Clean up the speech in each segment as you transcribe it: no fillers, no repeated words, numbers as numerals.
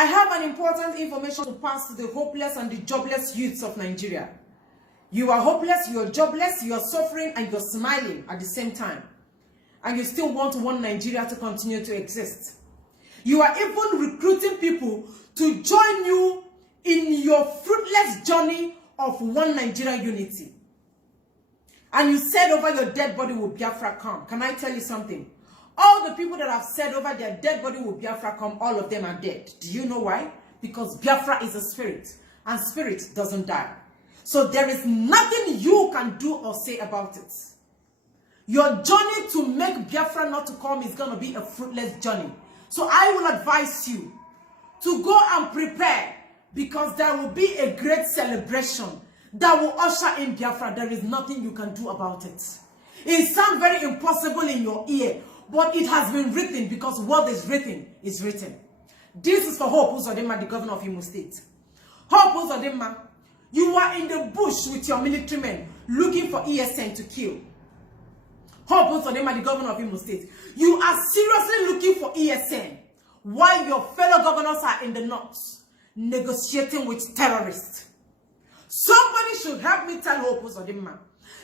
I have an important information to pass to the hopeless and the jobless youths of Nigeria. You are hopeless, you are jobless, you are suffering, and you're smiling at the same time. And you still want Nigeria to continue to exist. You are even recruiting people to join you in your fruitless journey of one Nigeria unity. And you said over your dead body will Biafra come. Can I tell you something? All the people that have said over their dead body will Biafra come, all of them are dead. Do you know why? Because Biafra is a spirit, and spirit doesn't die. So there is nothing you can do or say about it. Your journey to make Biafra not to come is going to be a fruitless journey. So I will advise you to go and prepare, because there will be a great celebration that will usher in Biafra. There is nothing you can do about it. It sounds very impossible in your ear, but it has been written, because what is written is written. This is for Hope Uzodinma, the governor of Imo State. Hope Uzodinma, you are in the bush with your military men looking for ESN to kill. Hope Uzodinma, the governor of Imo State, you are seriously looking for ESN while your fellow governors are in the north negotiating with terrorists. Somebody should help me tell Hope Uzodinma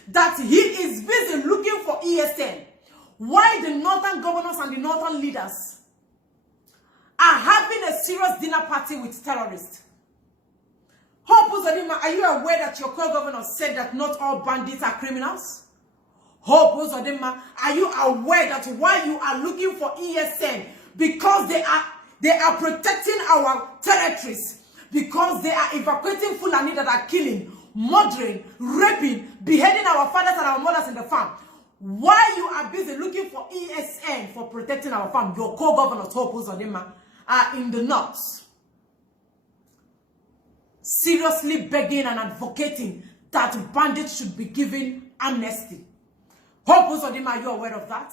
that he is busy looking for ESN while the northern governors and the northern leaders are having a serious dinner party with terrorists. Hope Uzodinma, are you aware that your co-governor said that not all bandits are criminals? Hope Uzodinma, are you aware that while you are looking for ESN, because they are protecting our territories, because they are evacuating Fulani that are killing, murdering, raping, beheading our fathers and our mothers in the farm, while you are busy looking for ESN for protecting our farm, your co-governors, Hope Uzodinma, are in the north seriously begging and advocating that bandits should be given amnesty. Hope Uzodinma, are you aware of that?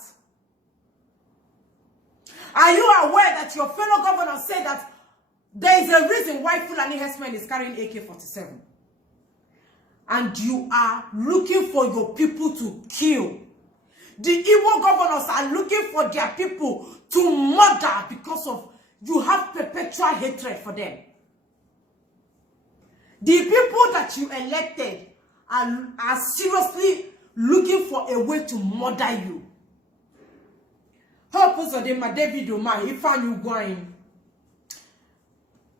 Are you aware that your fellow governor said that there is a reason why Fulani herdsmen is carrying AK-47? And you are looking for your people to kill. The Igbo governors are looking for their people to murder because of you have perpetual hatred for them. The people that you elected are seriously looking for a way to murder you. Hope Uzodinma, David Umahi, Ifeanyi Ugwuanyi,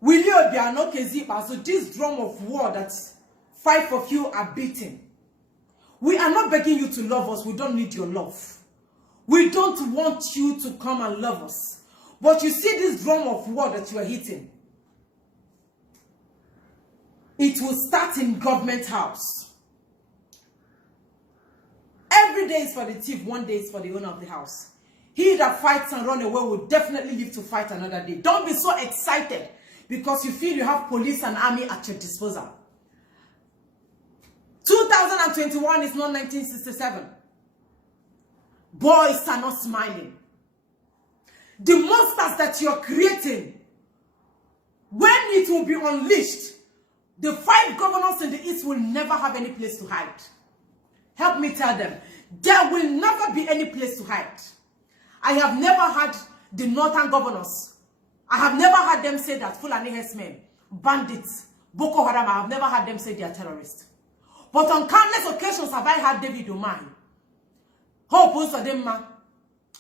Willie Obiano Kezipa, so this drum of war that 5 of you are beating. We are not begging you to love us. We don't need your love. We don't want you to come and love us. But you see this drum of war that you are hitting. It will start in government house. Every day is for the thief, one day is for the owner of the house. He that fights and runs away will definitely live to fight another day. Don't be so excited because you feel you have police and army at your disposal. 2021 is not 1967. Boys are not smiling. The monsters that you're creating, when it will be unleashed, the 5 governors in the east will never have any place to hide. Help me tell them, there will never be any place to hide. I have never had the northern governors, I have never had them say that Fulani herdsmen, bandits, Boko Haram, I have never had them say they are terrorists. But on countless occasions have I had David Umahi, Hope Uzodinma,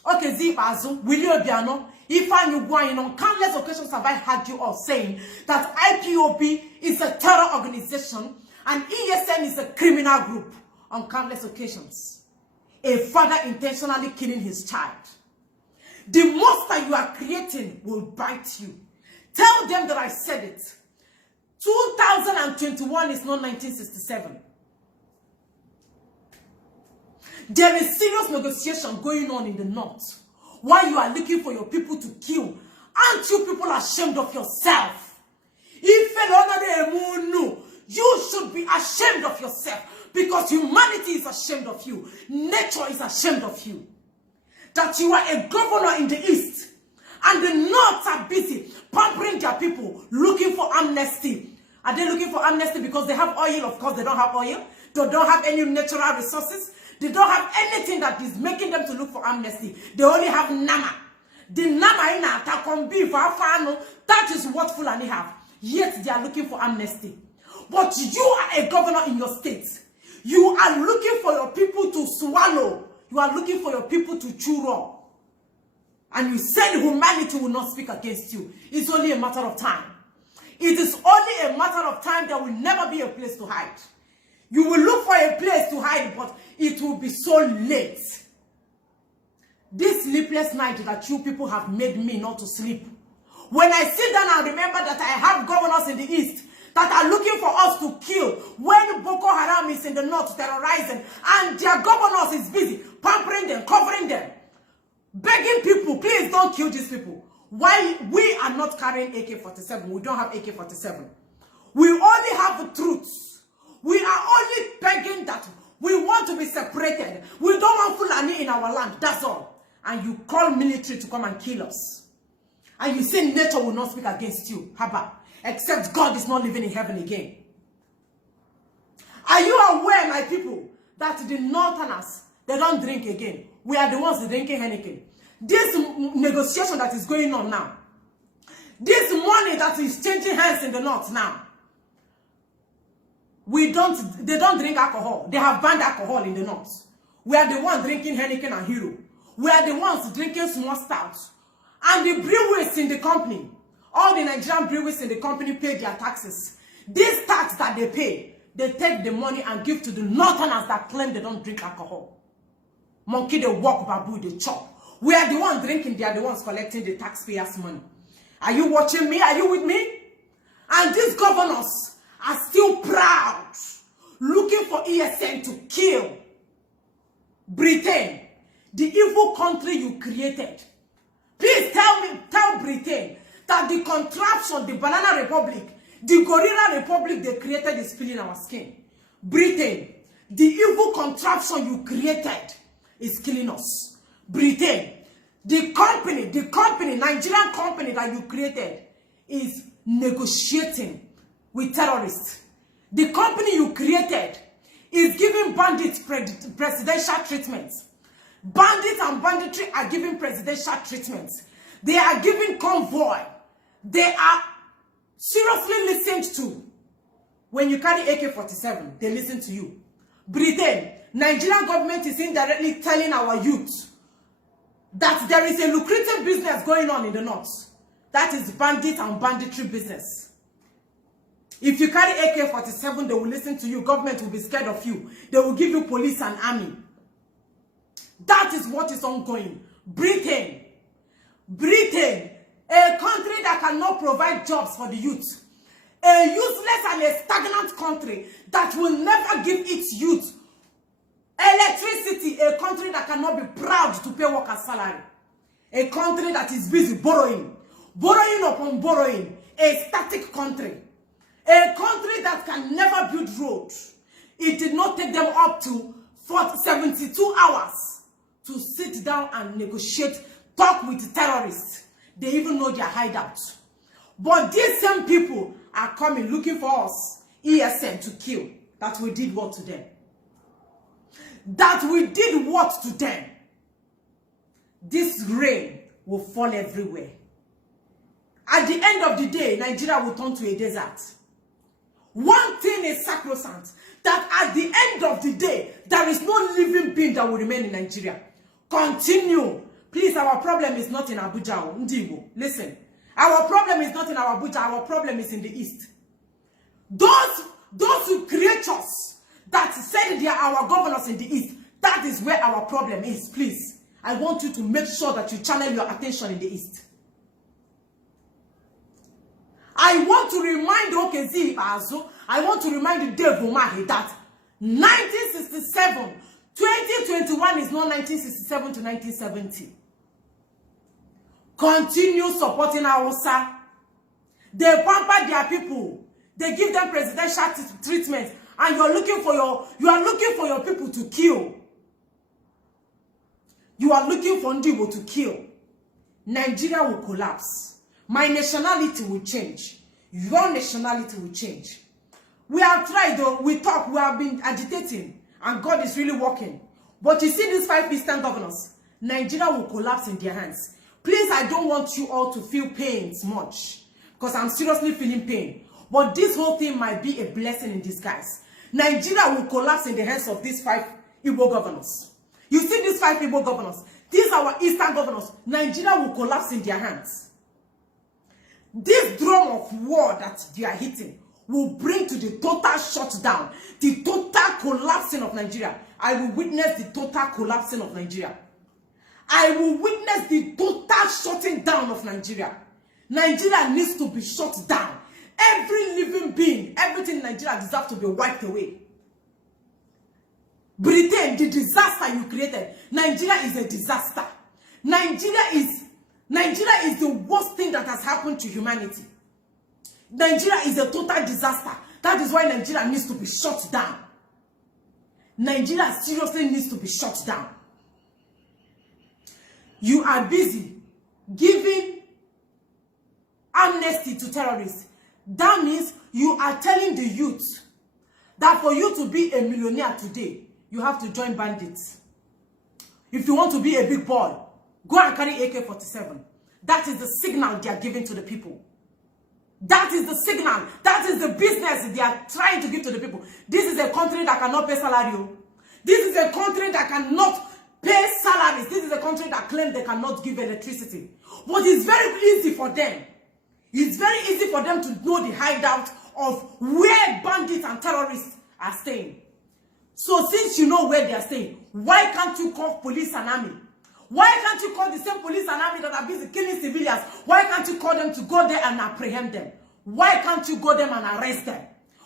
Okeziikpeazu, Willie Obiano, Ifeanyi Ugwuanyi. On countless occasions have I heard you all saying that IPOB is a terror organization and ESN is a criminal group. On countless occasions, a father intentionally killing his child. The monster you are creating will bite you. Tell them that I said it. 2021 is not 1967. There is serious negotiation going on in the north. While you are looking for your people to kill, aren't you people ashamed of yourself? You should be ashamed of yourself because humanity is ashamed of you. Nature is ashamed of you. That you are a governor in the east and the north are busy pampering their people, looking for amnesty. Are they looking for amnesty because they have oil? Of course, they don't have oil. They don't have any natural resources. They don't have anything that is making them to look for amnesty. They only have Nama. The Nama in Atakombi, that is what Fulani have, yet they are looking for amnesty. But you are a governor in your state. You are looking for your people to swallow. You are looking for your people to chew raw. And you said humanity will not speak against you. It's only a matter of time. It is only a matter of time. There will never be a place to hide. You will look for a place to hide, but it will be so late. This sleepless night that you people have made me not to sleep. When I sit down and remember that I have governors in the east that are looking for us to kill when Boko Haram is in the north terrorizing and their governors is busy pampering them, covering them, begging people, please don't kill these people. Why we are not carrying AK-47? We don't have AK-47. We only have the truth. We are only begging that we want to be separated. We don't want Fulani in our land. That's all. And you call military to come and kill us. And you say nature will not speak against you. Haba. Except God is not living in heaven again. Are you aware, my people, that the northerners, they don't drink again? We are the ones drinking Heineken. This negotiation that is going on now, this money that is changing hands in the north now, they don't drink alcohol. They have banned alcohol in the north. We are the ones drinking Heineken and Hero. We are the ones drinking small stouts. And the breweries in the company, all the Nigerian breweries in the company pay their taxes. This tax that they pay, they take the money and give to the northerners that claim they don't drink alcohol. Monkey, they walk, babu, they chop. We are the ones drinking, they are the ones collecting the taxpayers' money. Are you watching me? Are you with me? And these governors are still proud, looking for ESN to kill Britain, the evil country you created. Please tell Britain that the contraption, the Banana Republic, the Gorilla Republic they created is peeling our skin. Britain, the evil contraption you created is killing us. Britain, the company, Nigerian company that you created is negotiating with terrorists. The company you created is giving bandits presidential treatments. Bandits and banditry are giving presidential treatments. They are giving convoy. They are seriously listened to. When you carry AK-47, they listen to you. Britain, Nigerian government is indirectly telling our youth that there is a lucrative business going on in the north. That is bandit and banditry business. If you carry AK-47, they will listen to you. Government will be scared of you. They will give you police and army. That is what is ongoing. Britain, a country that cannot provide jobs for the youth. A useless and a stagnant country that will never give its youth electricity. A country that cannot be proud to pay workers' salary. A country that is busy borrowing upon borrowing. A static country. A country that can never build roads. It did not take them up to 72 hours to sit down and negotiate, talk with terrorists. They even know their hideout. But these same people are coming looking for us, ESN, to kill. That we did what to them? That we did what to them? This rain will fall everywhere. At the end of the day, Nigeria will turn to a desert. One thing is sacrosanct, that at the end of the day, there is no living being that will remain in Nigeria. Continue. Please, our problem is not in Abuja. Ndigo. Listen. Our problem is not in Abuja. Our problem is in the east. Those creatures that said they are our governors in the east, that is where our problem is. Please, I want you to make sure that you channel your attention in the east. I want to remind Okezi Azo, I want to remind Dave Umahi that 1967, 2021 is not 1967 to 1970. Continue supporting Hausa. They pamper their people. They give them presidential treatment, and you are looking for your people to kill. You are looking for Ndibo to kill. Nigeria will collapse. My nationality will change. Your nationality will change. We have tried though. We talk. We have been agitating, and God is really working. But you see these 5 Eastern governors, Nigeria will collapse in their hands. Please, I don't want you all to feel pains much. because I'm seriously feeling pain. But this whole thing might be a blessing in disguise. Nigeria will collapse in the hands of these 5 Igbo governors. You see these 5 Igbo governors, these are our eastern governors. Nigeria will collapse in their hands. This drum of war that they are hitting will bring to the total shutdown, the total collapsing of Nigeria. I will witness the total collapsing of Nigeria. I will witness the total shutting down of Nigeria. Nigeria needs to be shut down. Every living being, everything in Nigeria deserves to be wiped away. Britain, the disaster you created. Nigeria is a disaster. Nigeria is the worst thing that has happened to humanity. Nigeria is a total disaster. That is why Nigeria needs to be shut down. Nigeria seriously needs to be shut down. You are busy giving amnesty to terrorists. That means you are telling the youth that for you to be a millionaire today, you have to join bandits. If you want to be a big boy, go and carry AK-47. That is the signal they are giving to the people. That is the signal. That is the business they are trying to give to the people. This is a country that cannot pay salary. This is a country that cannot pay salaries. This is a country that claims they cannot give electricity. But it's very easy for them. It's very easy for them to know the hideout of where bandits and terrorists are staying. So since you know where they are staying, why can't you call police and army? Why can't you call the same police and army that are busy killing civilians? Why can't you call them to go there and apprehend them? Why can't you go there and arrest them?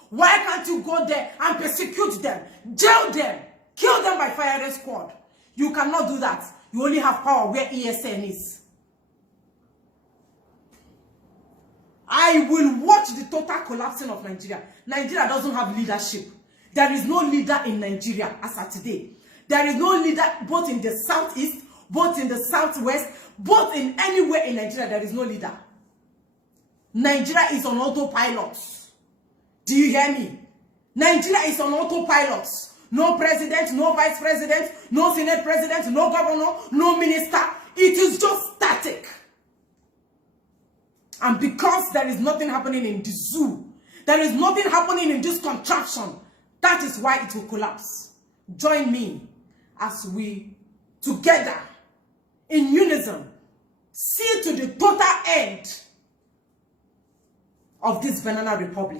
Why can't you go there and persecute them, jail them, kill them by firing squad? You cannot do that. You only have power where ESN is. I will watch the total collapsing of Nigeria. Nigeria doesn't have leadership. There is no leader in Nigeria as of today. There is no leader both in the southeast, both in the southwest, both in anywhere in Nigeria. There is no leader. Nigeria is on autopilot. Do you hear me? Nigeria is on autopilot. No president, no vice president, no senate president, no governor, no minister. It is just static. And because there is nothing happening in the zoo, there is nothing happening in this contraption, that is why it will collapse. Join me as we together in unison see to the total end of this banana republic.